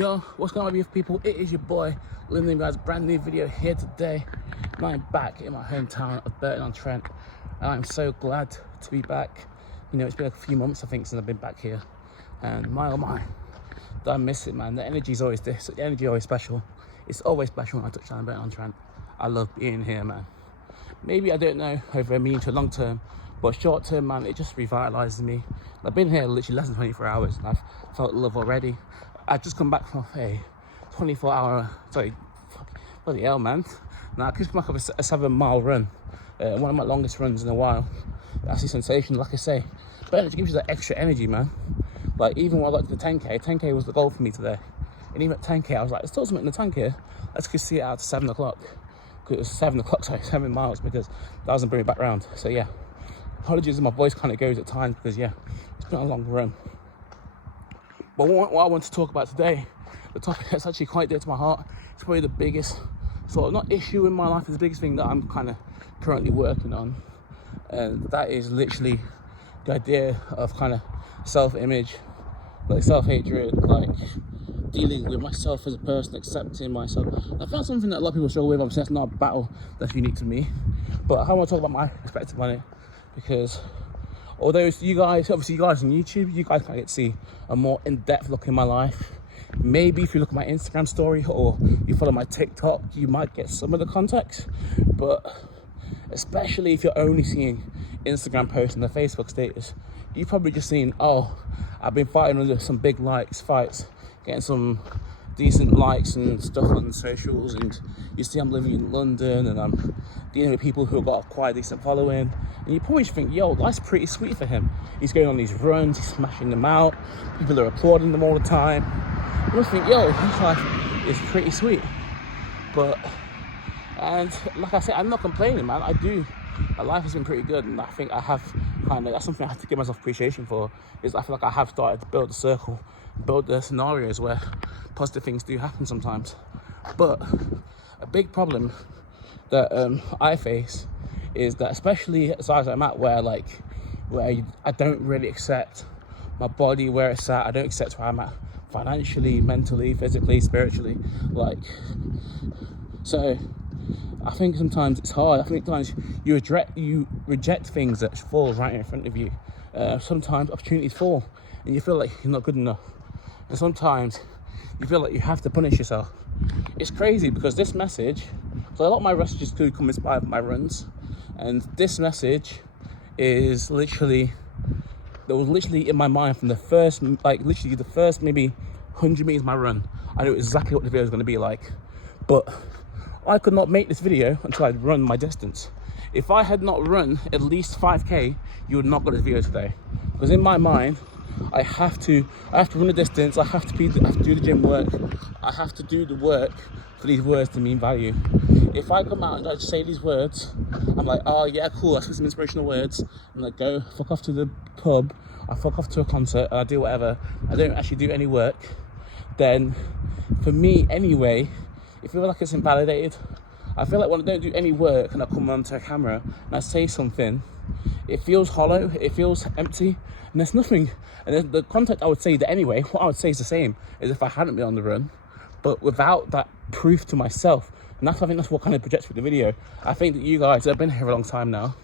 Yo, what's going on with you people? It is your boy, Lyndon, guys. Brand new video here today. And I'm back in my hometown of Burton-on-Trent. And I'm so glad to be back. You know, it's been a few months, I think, since I've been back here. And my oh my, do I miss it, man. The energy's always this. The energy always special. It's always special when I touch down Burton-on-Trent. I love being here, man. Maybe, I don't know, over a medium to long term, but short term, man, it just revitalizes me. I've been here literally less than 24 hours and I've felt love already. I've just come back from a 24-hour, bloody hell, man. Now, I just come back off a 7-mile run, one of my longest runs in a while. That's the sensation, like I say. But it gives you that extra energy, man. Like, even when I got to the 10K was the goal for me today. And even at 10K, I was like, there's still something in the tank here. Let's just see it out to 7 o'clock. It was 7 o'clock, sorry, 7 miles, because that doesn't bring me back round. So, yeah. Apologies if my voice kind of goes at times, because, yeah, it's been a long run. But what I want to talk about today, the topic that's actually quite dear to my heart, it's probably the biggest sort of, not issue in my life, it's the biggest thing that I'm kind of currently working on. And that is literally the idea of kind of self-image, like self-hatred, like dealing with myself as a person, accepting myself. I found something that a lot of people struggle with. Obviously, that's not a battle that's unique to me. But I want to talk about my perspective on it, because although you guys, obviously you guys on YouTube, you guys can get to see a more in-depth look in my life. Maybe if you look at my Instagram story or you follow my TikTok, you might get some of the context. But especially if you're only seeing Instagram posts and the Facebook status, you've probably just seen, oh, I've been fighting under some big fights, getting some decent likes and stuff on socials, and you see I'm living in London and I'm dealing with people who have got quite a decent following, and you probably think, yo, that's pretty sweet for him. He's going on these runs, he's smashing them out, people are applauding them all the time. You must think, yo, his life is pretty sweet. But, and like I said, I'm not complaining, man. My life has been pretty good, and I think I have that's something I have to give myself appreciation for, is I feel like I have started to build a circle, build the scenarios where positive things do happen sometimes. But a big problem that I face is that, especially as far as I'm at, where I don't really accept my body where it's at. I don't accept where I'm at financially, mentally, physically, spiritually. So I think sometimes it's hard. I think sometimes you reject things that fall right in front of you. Sometimes opportunities fall and you feel like you're not good enough. And sometimes you feel like you have to punish yourself. It's crazy, because this message, so a lot of my messages do come inspired by my runs, and this message is literally in my mind from the first maybe 100 meters of my run. I knew exactly what the video was going to be like, but I could not make this video until I'd run my distance. If I had not run at least 5K, you would not get this video today, because in my mind, I have to run the distance. I have to do the gym work. I have to do the work for these words to mean value. If I come out and I just say these words, I'm like, oh yeah, cool, I say some inspirational words, and I go fuck off to the pub, I fuck off to a concert, and I do whatever, I don't actually do any work, then for me anyway, it feels like it's invalidated. I feel like when I don't do any work and I come onto a camera and I say something, it feels hollow, it feels empty, and there's nothing. And the content I would say that anyway, what I would say is the same as if I hadn't been on the run, but without that proof to myself. And I think that's what kind of projects with the video. I think that you guys have been here a long time now.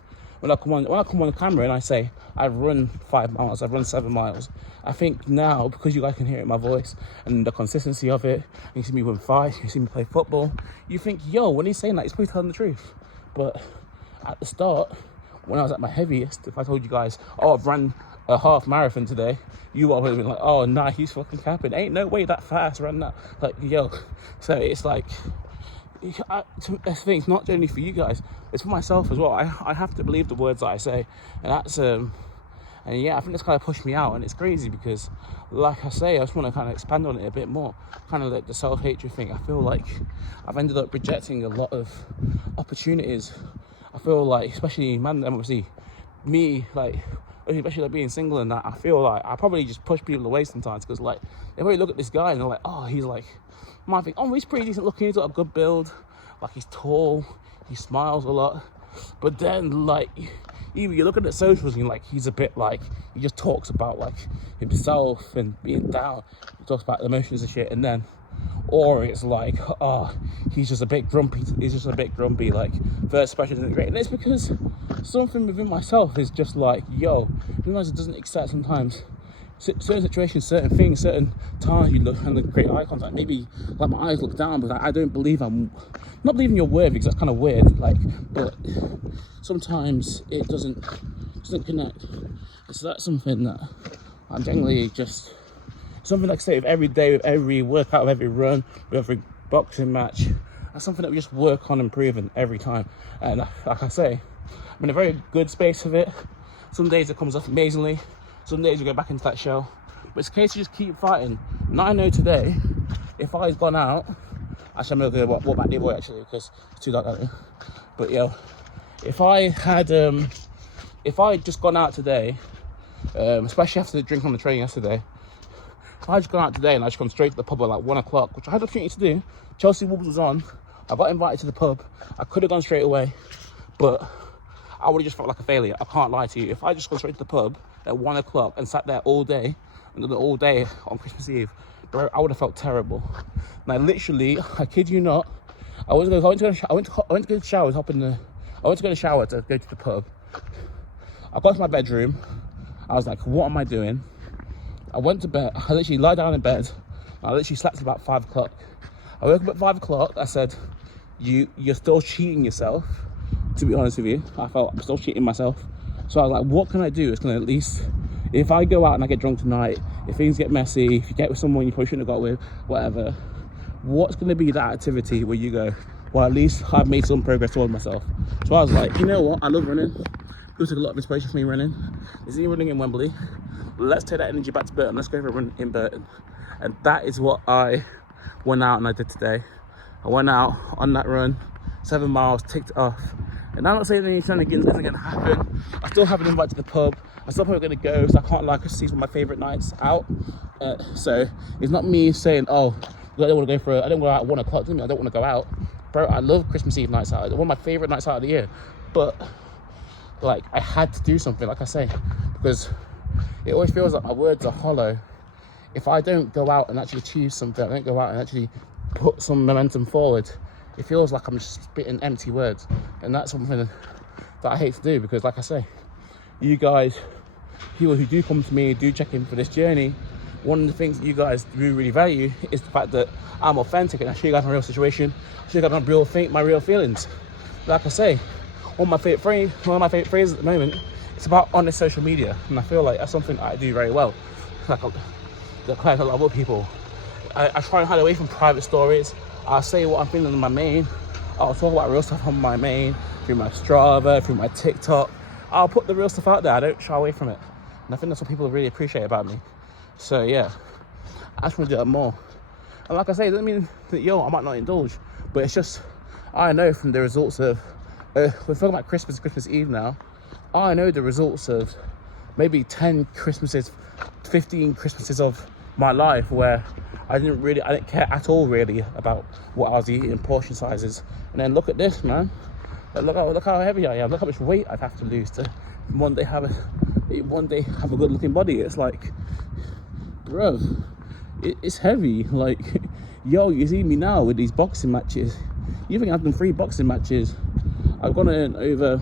When I come on the camera and I say I've run 5 miles, I've run 7 miles, I think now, because you guys can hear it in my voice and the consistency of it, and you see me win fights, you see me play football, you think, yo, when he's saying that, he's probably telling the truth. But at the start, when I was at my heaviest, if I told you guys, oh, I've run a half marathon today, you all would have been like, oh, nah, he's fucking capping. Ain't no way that fast, run that. Like, yo. So it's like, I think it's not only for you guys, it's for myself as well. I have to believe the words that I say, and that's and yeah, I think that's kind of pushed me out. And it's crazy because, like I say, I just want to kind of expand on it a bit more, kind of like the self-hatred thing. I feel like I've ended up rejecting a lot of opportunities. I feel like, especially, man, obviously me, like, especially like being single and that, I feel like I probably just push people away sometimes, because like they probably look at this guy and they're like, oh, he's like, might think, oh, he's pretty decent looking, he's got a good build, like he's tall, he smiles a lot, But then, like, even you look at the socials and you're like, he's a bit like, he just talks about like himself and being down. He talks about emotions and shit, and then, or it's like, he's just a bit grumpy. He's just a bit grumpy. Like, first expression isn't great, and it's because something within myself is just like, yo, realize it doesn't accept sometimes certain situations, certain things, certain times you look and create eye contact. Maybe like my eyes look down, but I don't believe I'm not believing your word, because that's kind of weird. Like, but sometimes it doesn't connect. So that's something that I'm generally just something like I say with every day, with every workout, with every run, with every boxing match. That's something that we just work on improving every time. And like I say, I'm in a very good space of it. Some days it comes off amazingly. Some days we go back into that shell. But it's a case of just keep fighting. Now I know today, if I had gone out, actually I'm going to walk back the other way actually, because it's too dark out here. But yo, if I had just gone out today, especially after drinking on the train yesterday, if I just gone out today and I just come straight to the pub at like 1 o'clock, which I had the opportunity to do, Chelsea Wolves was on, I got invited to the pub, I could have gone straight away, but I would have just felt like a failure. I can't lie to you. If I just gone straight to the pub at 1 o'clock and sat there all day, and done it all day on Christmas Eve, I would have felt terrible. And I literally, I kid you not, I went to go to the shower, I went to go to the shower to go to the pub. I got to my bedroom, I was like, what am I doing? I went to bed, I literally lied down in bed, I literally slept about 5 o'clock. I woke up at 5 o'clock, I said, you're still cheating yourself, to be honest with you. I felt I'm still cheating myself. So I was like, what can I do? It's gonna at least, if I go out and I get drunk tonight, if things get messy, if you get with someone you probably shouldn't have got with, whatever, what's gonna be that activity where you go, well, at least I've made some progress towards myself. So I was like, you know what, I love running. It took a lot of inspiration for me running. There's me running in Wembley. Let's take that energy back to Burton. Let's go for a run in Burton. And that is what I went out and I did today. I went out on that run, 7 miles, ticked it off. And I'm not saying any shenanigans isn't going to happen. I still have an invite to the pub. I still probably going to go, so I can't lie. Christmas Eve's one of my favourite nights out. So it's not me saying, oh, I don't want to go for I don't go out at 1 o'clock. I don't want to go out. Bro, I love Christmas Eve nights out. It's one of my favourite nights out of the year. But, like, I had to do something, like I say, because it always feels like my words are hollow. If I don't go out and actually achieve something, I don't go out and actually put some momentum forward, it feels like I'm just spitting empty words. And that's something that I hate to do, because like I say, you guys, people who do come to me, do check in for this journey, one of the things that you guys really value is the fact that I'm authentic and I show you guys my real situation, I show you guys my real feelings. Like I say, one of my favorite phrases at the moment, it's about honest social media, and I feel like that's something I do very well. Like a lot of other people, I try and hide away from private stories. I'll say what I'm feeling on my main. I'll talk about real stuff on my main, through my Strava, through my TikTok. I'll put the real stuff out there. I don't shy away from it. And I think that's what people really appreciate about me. So yeah, I just want to do that more. And like I say, it doesn't mean that, I might not indulge, but it's just, I know from the results of, we're talking about Christmas Eve now, I know the results of maybe 10 Christmases, 15 Christmases of my life where I didn't care at all really about what I was eating, portion sizes. And then look at this, man. Look how heavy I am. Look how much weight I'd have to lose to one day have a good looking body. It's like, bro, it's heavy. Like, yo, you see me now with these boxing matches. You think I've done 3 boxing matches? I've gone in over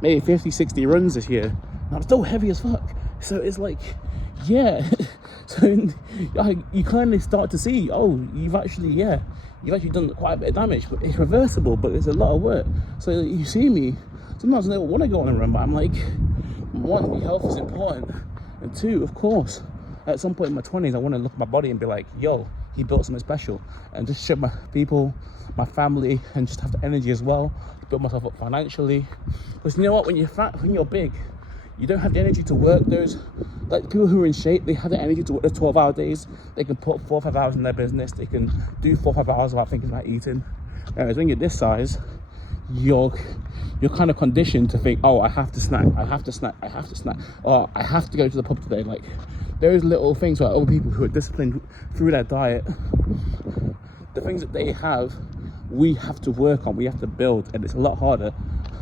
maybe 50, 60 runs this year. And I'm still heavy as fuck. So it's like, yeah. So you kind of start to see, you've actually done quite a bit of damage, but it's reversible, but it's a lot of work. So you see me, sometimes I don't want to go on a run, but I'm like, 1, health is important, and 2, of course, at some point in my 20s, I want to look at my body and be like, yo, he built something special, and just show my people, my family, and just have the energy as well to build myself up financially. Because you know what, when you're fat, when you're big, you don't have the energy to work those, like people who are in shape, they have the energy to work those 12-hour days. They can put 4 or 5 hours in their business. They can do 4 or 5 hours without thinking about eating. Whereas when you're this size, you're kind of conditioned to think, I have to snack, or I have to go to the pub today. Like those little things where other people who are disciplined through their diet, the things that they have, we have to work on, we have to build, and it's a lot harder.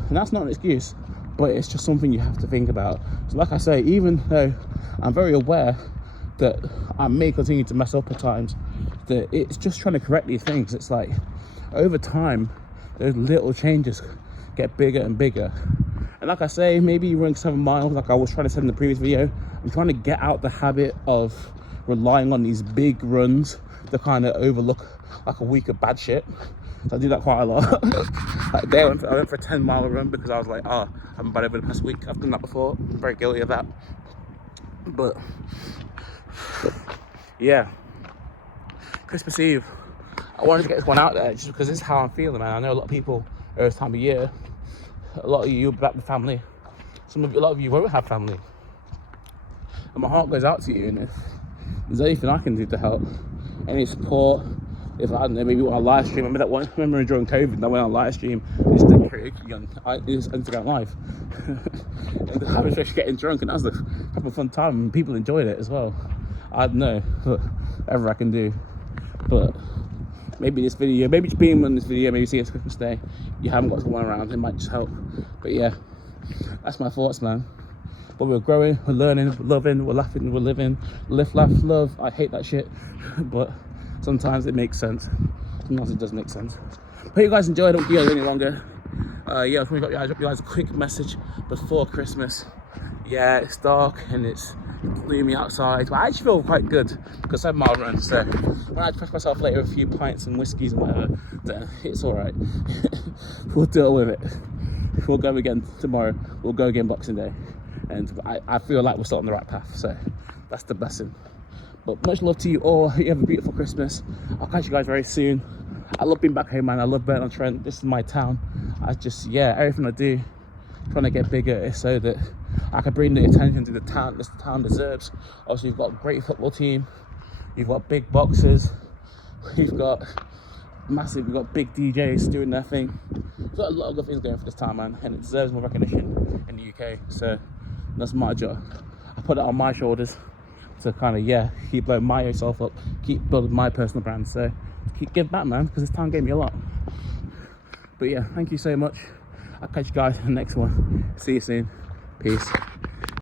And that's not an excuse, but it's just something you have to think about. So like I say, even though I'm very aware that I may continue to mess up at times, that it's just trying to correct these things. It's like over time, those little changes get bigger and bigger. And like I say, maybe you run 7 miles, like I was trying to say in the previous video. I'm trying to get out the habit of relying on these big runs to kind of overlook like a week of bad shit. So I do that quite a lot. Like today I went for a 10-mile run because I was like, oh, I've been bad over the past week. I've done that before. I'm very guilty of that. But yeah, Christmas Eve, I wanted to get this one out there just because this is how I'm feeling, man. I know a lot of people at this time of year, a lot of you back with family. A lot of you won't have family. And my heart goes out to you. And if there's anything I can do to help, any support, if I don't know, maybe on a live stream. Remember during COVID, I went on a live stream, just did karaoke on Instagram Live. And I was just getting drunk, and that was a proper fun time, and people enjoyed it as well. I don't know, whatever I can do. But maybe this video, maybe just being on this video, maybe see it's Christmas Day, you haven't got someone around, it might just help. But yeah, that's my thoughts, man. But we're growing, we're learning, we're loving, we're laughing, we're living. Live, laugh, love. I hate that shit, but sometimes it makes sense. Sometimes it does make sense. Hope you guys enjoyed. I don't keep you any longer. Yeah, I dropped you guys a quick message before Christmas. Yeah, it's dark and it's gloomy outside, but I actually feel quite good because I have my run. So when I trust myself later with a few pints and whiskies and whatever, then it's all right. We'll deal with it. We'll go again tomorrow. We'll go again Boxing Day. And I feel like we're still on the right path, so that's the blessing. But much love to you all. You have a beautiful Christmas. I'll catch you guys very soon. I love being back home, man. I love Burton-on-Trent. This is my town. Yeah, everything I do, trying to get bigger is so that I can bring the attention to the town this town deserves. Obviously, you've got a great football team. You've got big boxers. You've got big DJs doing their thing. We've got a lot of good things going for this town, man, and it deserves more recognition in the UK. So that's my job. I put it on my shoulders to kind of, keep blowing myself up, keep building my personal brand. So keep give back, man, because this town gave me a lot. But yeah, thank you so much. I'll catch you guys in the next one. See you soon. Peace.